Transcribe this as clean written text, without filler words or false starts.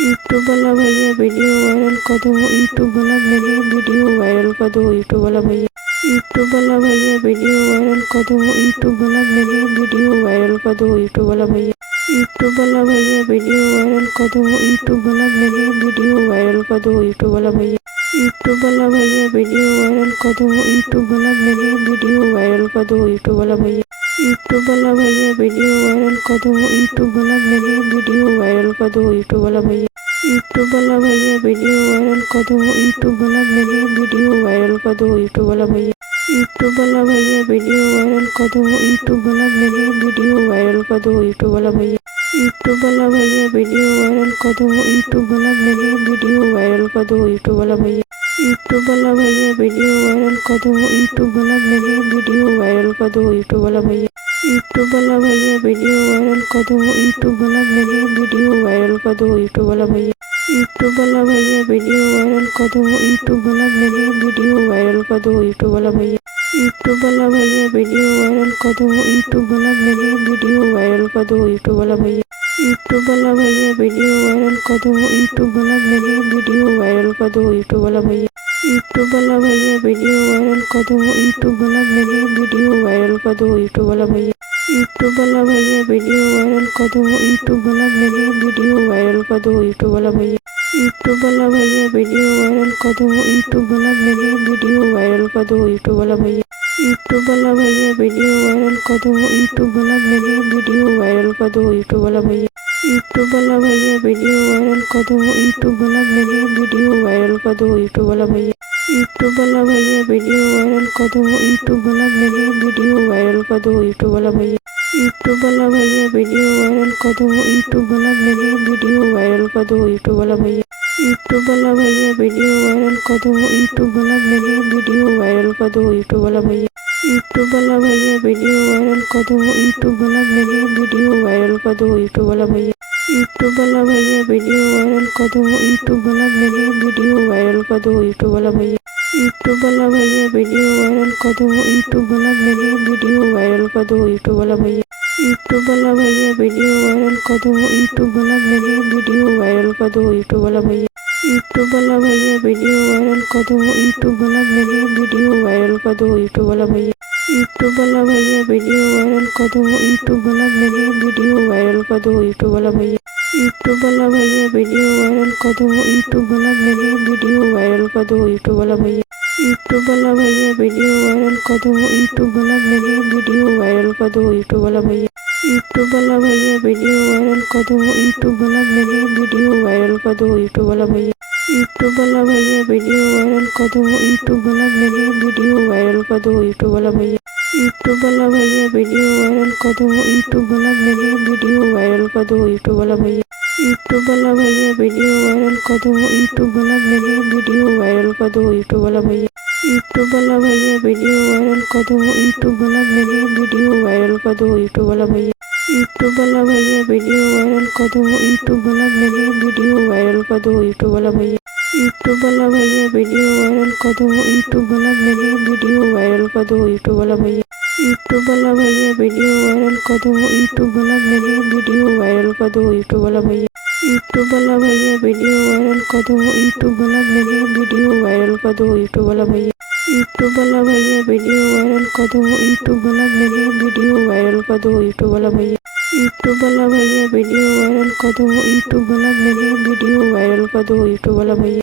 YouTube वाला भैया video viral कर दो। यूट्यूब वाला भैया वीडियो वायरल कर दो। यूट्यूब वाला भैया यूट्यूब वाला भैया वीडियो वायरल कर दो। यूट्यूब वाला भैया वीडियो वायरल कर दो। यूट्यूब वाला भैया यूट्यूब वाला भैया वीडियो वायरल कर दो। यूट्यूब वाला भैया वीडियो वायरल कर दो। यूट्यूब वाला भैया यूट्यूब वाला भैया वीडियो वायरल कर दो। यूट्यूब वाला भैया वीडियो वायरल कर दो। यूट्यूब वाला भैया यूट्यूब वाला भैया वीडियो वायरल कर दो। यूट्यूब वाला भैया वीडियो वायरल कर दो। यूट्यूब वाला भैया यूट्यूब वाला भैया वीडियो वायरल कर दो। यूट्यूब वाला भैया वीडियो वायरल कर दो। यूट्यूब वाला भैया यूट्यूब वाला भैया वीडियो वायरल कर दो। यूट्यूब वाला भैया वीडियो वायरल कर दो। यूट्यूब वाला भैया यूट्यूब वाला भैया वीडियो वायरल कर दो। यूट्यूब वाला भैया वीडियो वायरल कर दो। यूट्यूब वाला भैया यूट्यूब वाला भैया वीडियो वायरल कर दो। यूट्यूब वाला भैया वीडियो वायरल कर दो। यूट्यूब वाला भैया यूट्यूब वाला भैया वीडियो वायरल कर दो। यूट्यूब वाला भैया वीडियो वायरल कर दो। यूट्यूब वाला भैया यूट्यूब वाला भैया वीडियो वायरल कर दो। यूट्यूब वाला भैया वीडियो वायरल कर दो। यूट्यूब वाला भैया यूट्यूब वाला भैया वीडियो वायरल कर दो। यूट्यूब वाला भैया वीडियो वायरल कर दो। यूट्यूब वाला भैया यूट्यूब वाला भैया वीडियो वायरल कर दो। यूट्यूब वाला भैया वीडियो वायरल कर दो। यूट्यूब वाला भैया यूट्यूब वाला भैया वीडियो वायरल कर दो। यूट्यूब वाला भैया वीडियो वायरल कर दो। यूट्यूब वाला भैया यूट्यूब वाला भैया वीडियो वायरल कर दो। यूट्यूब वाला भैया वीडियो वायरल कर दो। यूट्यूब वाला भैया यूट्यूब वाला भैया वीडियो वायरल कर दो। यूट्यूब वाला भैया वीडियो वायरल कर दो। यूट्यूब वाला भैया यूट्यूब वाला भैया वीडियो वायरल कर दो। यूट्यूब वाला भैया वीडियो वायरल कर दो। यूट्यूब वाला भैया यूट्यूब वाला भैया वीडियो वायरल कर दो। यूट्यूब वाला भैया वीडियो वायरल कर दो। यूट्यूब वाला भैया यूट्यूब वाला भैया वीडियो वायरल कर दो। यूट्यूब वाला भैया वीडियो वायरल कर दो। यूट्यूब वाला भैया यूट्यूब वाला भैया वीडियो वायरल कर दो। यूट्यूब वाला भैया वीडियो वायरल कर दो। यूट्यूब वाला भैया यूट्यूब वाला भैया वीडियो वायरल कर दो। यूट्यूब वाला भैया वीडियो वायरल कर दो। यूट्यूब वाला भैया यूट्यूब वाला भैया वीडियो वायरल कर दो। यूट्यूब वाला भैया वीडियो वायरल कर दो। यूट्यूब वाला भैया यूट्यूब वाला भैया वीडियो वायरल कर दो। यूट्यूब वाला भैया वीडियो वायरल कर दो। यूट्यूब वाला भैया यूट्यूब वाला भैया वीडियो वायरल कर दो। यूट्यूब वाला भैया वीडियो वायरल कर दो। यूट्यूब वाला भैया यूट्यूब वाला भैया वीडियो वायरल कर दो। यूट्यूब वाला भैया वीडियो वायरल कर दो। यूट्यूब वाला भैया यूट्यूब वाला भैया वीडियो वायरल कर दो। यूट्यूब वाला भैया वीडियो वायरल कर दो। यूट्यूब वाला भैया यूट्यूब वाला भैया वीडियो वायरल कर दो। यूट्यूब वाला भैया वीडियो वायरल कर दो। यूट्यूब वाला भैया यूट्यूब वाला भैया वीडियो वायरल कर दो। यूट्यूब वाला भैया वीडियो वायरल कर दो। यूट्यूब वाला भैया यूट्यूब वाला भैया वीडियो वायरल कर दो। यूट्यूब वाला भैया वीडियो वायरल कर दो। यूट्यूब वाला भैया यूट्यूब वाला भैया वीडियो वायरल कर दो। यूट्यूब वाला भैया वीडियो वायरल कर दो। यूट्यूब वाला भैया यूट्यूब वाला भैया वीडियो वायरल कर दो। यूट्यूब वाला भैया वीडियो वायरल कर दो। यूट्यूब वाला भैया यूट्यूब वाला भैया वीडियो वायरल कर दो। यूट्यूब वाला भैया वीडियो वायरल कर दो। यूट्यूब वाला भैया यूट्यूब वाला भैया वीडियो वायरल कर दो। यूट्यूब वाला भैया वीडियो वायरल कर दो। यूट्यूब वाला भैया यूट्यूब वाला भैया वीडियो वायरल कर दो। यूट्यूब वाला भैया वीडियो वायरल कर दो। यूट्यूब वाला भैया यूट्यूब वाला भैया वीडियो वायरल कर दो। यूट्यूब वाला भैया वीडियो वायरल कर दो। यूट्यूब वाला भैया यूट्यूब वाला भैया वीडियो वायरल कर दो। यूट्यूब वाला भैया वीडियो वायरल कर दो। यूट्यूब वाला भैया यूट्यूब वाला भैया वीडियो वायरल कर दो। यूट्यूब वाला भैया वीडियो वायरल कर दो। यूट्यूब वाला भैया यूट्यूब वाला भैया वीडियो वायरल कर दो। यूट्यूब वाला भैया वीडियो वायरल कर दो। यूट्यूब वाला भैया यूट्यूब वाला भैया वीडियो वायरल कर दो। यूट्यूब वाला भैया वीडियो वायरल कर दो। यूट्यूब वाला भैया यूट्यूब वाला भैया वीडियो वायरल कर दो। यूट्यूब वाला भैया वीडियो वायरल कर दो। यूट्यूब वाला भैया